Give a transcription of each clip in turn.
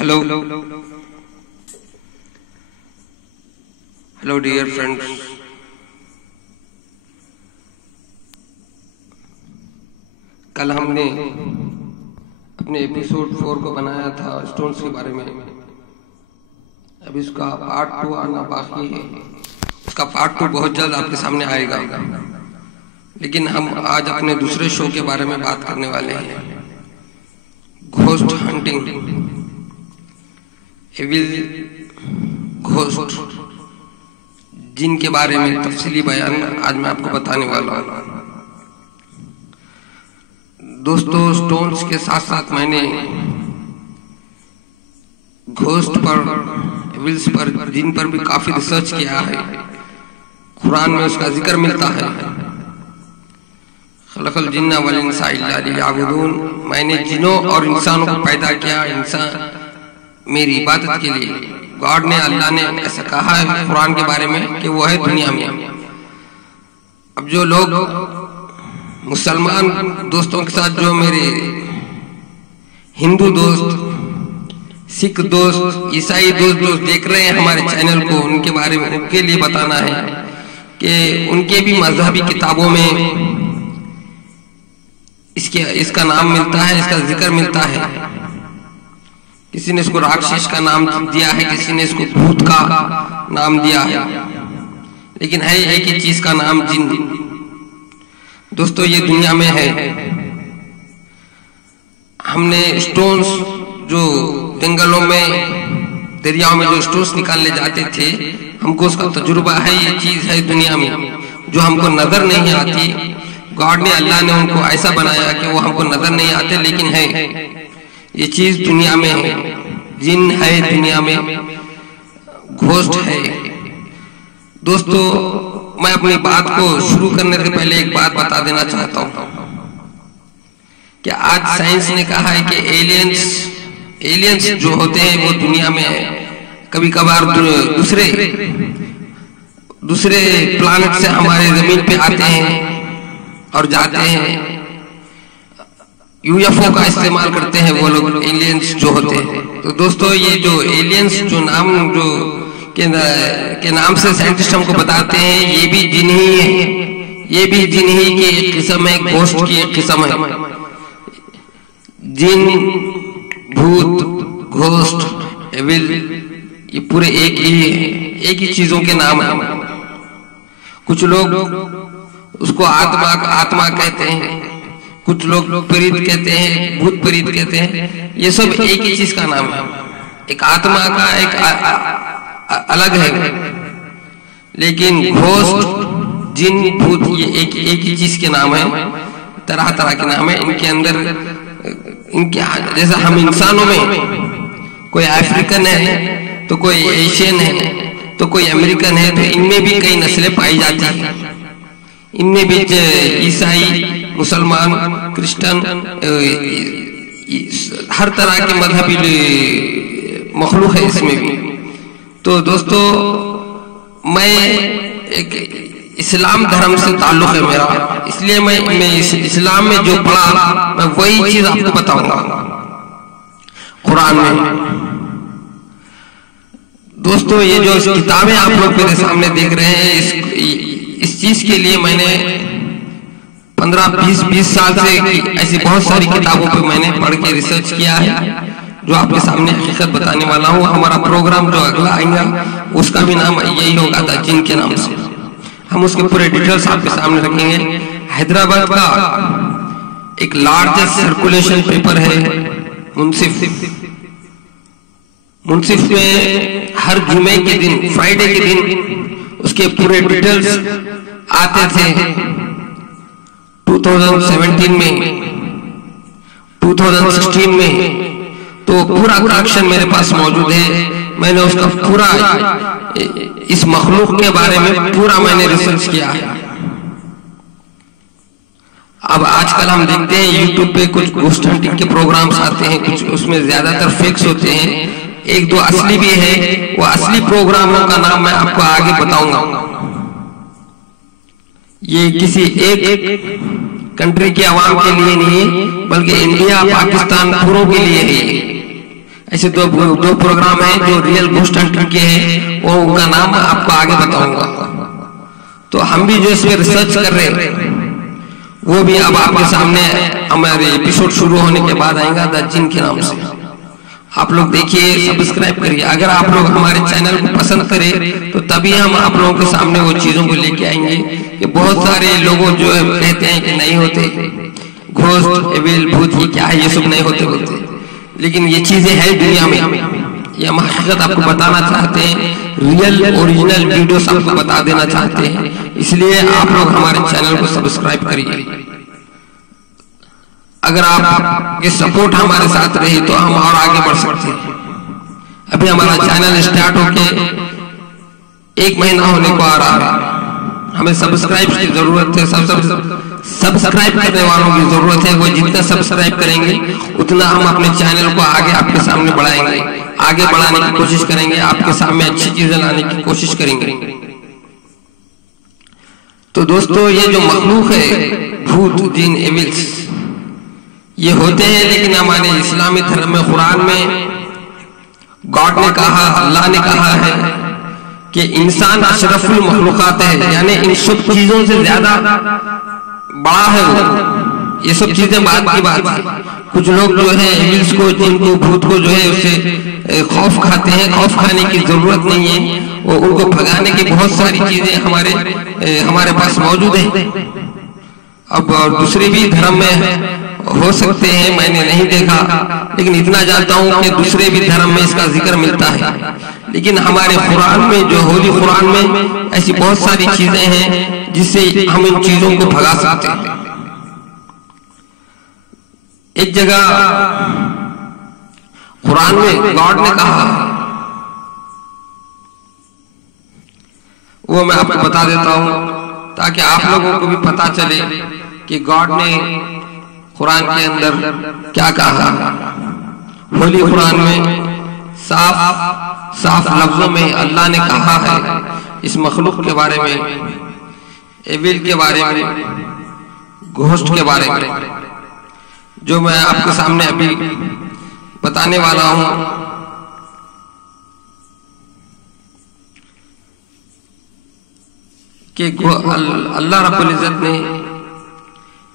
Hello dear friends, कल हमने अपने एपिसोड 4 को बनाया था स्टोन्स के बारे में। अब इसका पार्ट 2 आना बाकी है। उसका पार्ट 2 बहुत जल्द आपके सामने आएगा। लेकिन हम आज अपने दूसरे शो के बारे में बात करने वाले हैं, घोस्ट हंटिंग, एविल घोस्ट, जिन के बारे में तफसीली बयान आज मैं आपको बताने वाला हूँ। दोस्तों, स्टोन्स के साथ साथ मैंने घोस्ट पर, एविल्स पर, जिन पर भी काफी रिसर्च किया है। कुरान में उसका जिक्र मिलता है, खलक़ल जिन्ना वल इंसा इल्ला लियअबुदून, मैंने जिनों और इंसानों को पैदा किया इंसान मेरी इबादत के लिए। गॉड ने, अल्लाह ने ऐसा कहा है कुरान के बारे में कि वो है दुनिया में। अब जो लोग मुसलमान दोस्तों के साथ, जो मेरे हिंदू दोस्त, सिख दोस्त, ईसाई दोस्त देख रहे हैं हमारे चैनल को, उनके बारे में, उनके लिए बताना है कि उनके भी मजहबी किताबों में इसका नाम मिलता है, इसका जिक्र मिलता है। किसी ने इसको राक्षस का नाम दिया है, किसी ने इसको भूत का नाम दिया है, लेकिन है एक ही चीज का नाम जिन। दोस्तों, ये दुनिया में है। हमने स्टोन्स, जो जंगलों में, दरियाओं में जो स्टोन्स निकालने जाते थे, हमको उसका तजुर्बा है। ये चीज है दुनिया में जो हमको नजर नहीं आती। गॉड ने, अल्लाह ने उनको ऐसा बनाया कि वो हमको नजर नहीं आते, लेकिन है। ये चीज दुनिया में है, जिन है दुनिया में, घोस्ट है। दोस्तों, मैं अपनी बात को शुरू करने से पहले एक बात बता देना चाहता हूं कि आज साइंस ने कहा है कि एलियंस जो होते हैं वो दुनिया में कभी कभार दूसरे प्लैनेट से हमारे जमीन पे आते हैं और जाते हैं। यूएफओ का इस्तेमाल करते हैं वो लोग, एलियंस जो होते हैं। तो दोस्तों, ये जो एलियंस जो नाम जो के नाम से साइंटिस्ट हमको बताते हैं, ये भी जिन ही है। ये भी जिन ही की एक किस्म है, घोस्ट की एक किस्म है। जिन, भूत, घोस्ट, एविल, ये पूरे एक ही चीजों के नाम है। कुछ लोग उसको आत्मा कहते हैं, कुछ लोग प्रेत कहते हैं, भूत प्रेत कहते हैं। ये सब एक ही चीज का नाम है। एक आत्मा का एक अलग है, लेकिन घोस्ट, जिन, भूत, ये एक ही चीज के नाम है। तरह तरह के नाम है इनके अंदर। इनके जैसा हम इंसानों में कोई अफ्रीकन है, तो कोई एशियन है, तो कोई अमेरिकन है, तो इनमें भी कई नस्लें पाई जाती हैं। इनमें भी ईसाई, मुसलमान, क्रिश्चियन, हर तरह के मजहबी मखलूक है इसमें भी। तो दोस्तों, मैं एक इस्लाम धर्म से ताल्लुक है मेरा, इसलिए मैं इस्लाम में जो पढ़ा मैं वही चीज आपको बताऊंगा कुरान में। दोस्तों, ये जो किताबें आप लोग मेरे सामने देख रहे हैं, इस चीज के लिए मैंने 15-20 साल से ऐसी बहुत सारी किताबों पे मैंने पढ़ के रिसर्च किया है, जो आपके सामने हकीकत बताने वाला हूँ। हमारा प्रोग्राम जो अगला आएगा उसका भी नाम यही होगा, जिन के नाम से। हम उसके पूरे डिटेल्स आपके सामने रखेंगे। हैदराबाद का एक लार्जेस्ट सर्कुलेशन पेपर है मुंसिफ में हर जुमे के दिन, फ्राइडे के दिन उसके पूरे डिटेल्स आते थे। 2017 में, 2016 में, तो पूरा कलेक्शन मेरे पास मौजूद है। मैंने उसका पूरा, इस मखलूक के बारे में पूरा मैंने रिसर्च किया है। अब आजकल हम देखते हैं यूट्यूब पे कुछ घोस्ट हंटिंग के प्रोग्राम्स आते हैं, कुछ उसमें ज्यादातर फेक्स होते हैं, एक दो असली भी है। वो असली प्रोग्रामों का नाम मैं आपको आगे बताऊंगा। ये किसी एक कंट्री के आवाम के लिए नहीं है, बल्कि इंडिया, पाकिस्तान पूरों के लिए है। ऐसे दो प्रोग्राम हैं जो रियल घोस्ट हंटिंग के हैं, वो उनका नाम आपको आगे बताऊंगा। तो हम भी जो इसमें रिसर्च कर रहे हैं वो भी अब आपके सामने हमारे एपिसोड शुरू होने के बाद आएगा द जिन के नाम से। आप लोग देखिए, सब्सक्राइब करिए। अगर आप लोग हमारे चैनल को पसंद करें तो तभी हम आप लोगों के सामने वो चीजों को लेके आएंगे कि बहुत सारे लोगों जो कहते हैं कि नहीं होते घोस्ट एविल भूत ये क्या है, ये सब नहीं होते बोलते, लेकिन ये चीजें हैं दुनिया में। ये हम हकीकत आपको बताना चाहते हैं, रियल ओरिजिनल वीडियोस आपको बता देना चाहते हैं, इसलिए आप लोग हमारे चैनल को सब्सक्राइब करिए। अगर आप ये सपोर्ट हमारे साथ रहे तो हम और आगे बढ़ सकते हैं। अभी हमारा चैनल स्टार्ट होके 1 महीना होने को आ रहा है, हमें सब्सक्राइब की जरूरत है। सब्सक्राइब करने वालों की जरूरत है। वो जितना सब्सक्राइब करेंगे उतना हम अपने चैनल को आगे आपके सामने बढ़ाएंगे, आगे बढ़ाने की कोशिश करेंगे, आपके सामने अच्छी चीजें लाने की कोशिश करेंगे। तो दोस्तों, ये जो मखलूक है भूत जिन एविल्स ये होते हैं, लेकिन हमारे इस्लामी धर्म में कुरान में गॉड ने कहा, अल्लाह ने कहा है कि इंसान अशरफुल मखलूकात है, यानी इन सब चीजों से ज्यादा बड़ा है वो। ये सब चीजें बाद की बात है। कुछ लोग जो है एविल्स को, जिनको, भूत को जो है उससे खौफ खाते हैं। खौफ खाने की जरूरत नहीं है, वो उनको भगाने की बहुत सारी चीजें हमारे पास मौजूद है। अब दूसरे भी धर्म में हो सकते हैं, मैंने नहीं देखा, लेकिन इतना जानता हूं कि दूसरे भी धर्म में इसका जिक्र मिलता है। लेकिन हमारे कुरान में, जो होली कुरान में ऐसी बहुत सारी चीजें हैं जिससे हम इन चीजों को भगा सकते हैं। एक जगह कुरान में गॉड ने कहा, वो मैं आपको बता देता हूं ताकि आप लोगों को भी पता चले कि गॉड ने कुरान के अंदर क्या कहा। होली कुरान में साफ लफ्जों में अल्लाह ने कहा है इस मखलूक के बारे में, एविल के बारे में, घोस्ट के बारे में, जो मैं आपके सामने अभी बताने वाला हूं। कि अल्लाह रब्बुल इज्जत ने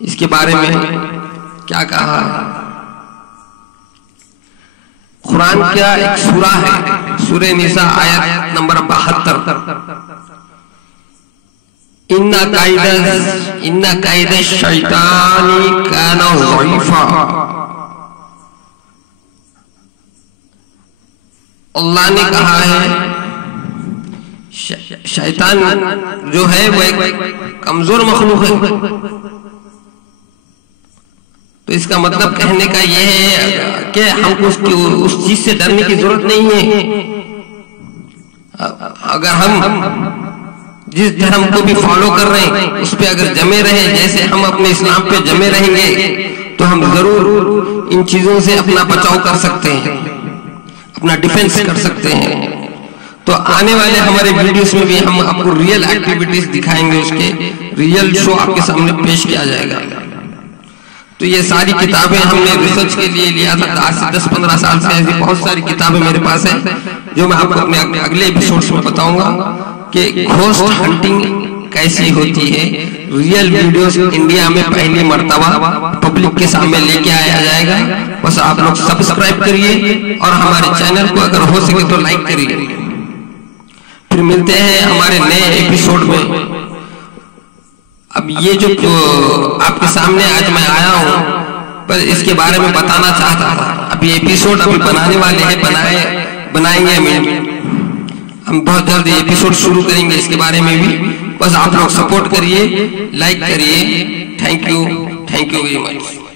इसके बारे में क्या कहा है। कुरान क्या एक सूरा है, सूरे निसा आयत नंबर 72। इन्ना कायद शैतानी काना ज़ईफ़ा। अल्लाह ने कहा है शैतान जो है वो एक कमजोर मखलूक है। तो इसका मतलब कहने का यह है कि हमको उस चीज से डरने की जरूरत नहीं है। अगर हम जिस धर्म को भी फॉलो कर रहे हैं उस पे अगर जमे रहे, जैसे हम अपने इस्लाम पे जमे रहेंगे, तो हम जरूर इन चीजों से अपना बचाव कर सकते हैं, अपना डिफेंस कर सकते हैं। तो आने वाले हमारे वीडियोस में भी हम आपको रियल एक्टिविटीज दिखाएंगे, उसके रियल शो आपके सामने पेश किया जाएगा। तो ये सारी किताबें हमने रिसर्च के लिए लिया था, आज से 10-15 साल से ऐसी बहुत सारी किताबें मेरे पास है जो मैं आपको अपने अगले एपिसोड्स में बताऊंगा कि घोस्ट हंटिंग कैसी होती है। रियल वीडियोस इंडिया में पहली मर्तबा पब्लिक के सामने लेके आया जाएगा। बस आप लोग सब्सक्राइब करिए और हमारे चैनल को अगर हो सके तो लाइक करिए। फिर मिलते हैं हमारे नए एपिसोड में। अब ये जो आपके सामने आज मैं आया हूँ, पर इसके बारे में बताना चाहता था। अभी एपिसोड अभी बनाने वाले हैं, बनाएंगे हम बहुत जल्द एपिसोड शुरू करेंगे इसके बारे में भी। बस आप लोग सपोर्ट करिए, लाइक करिए। Thank you very much.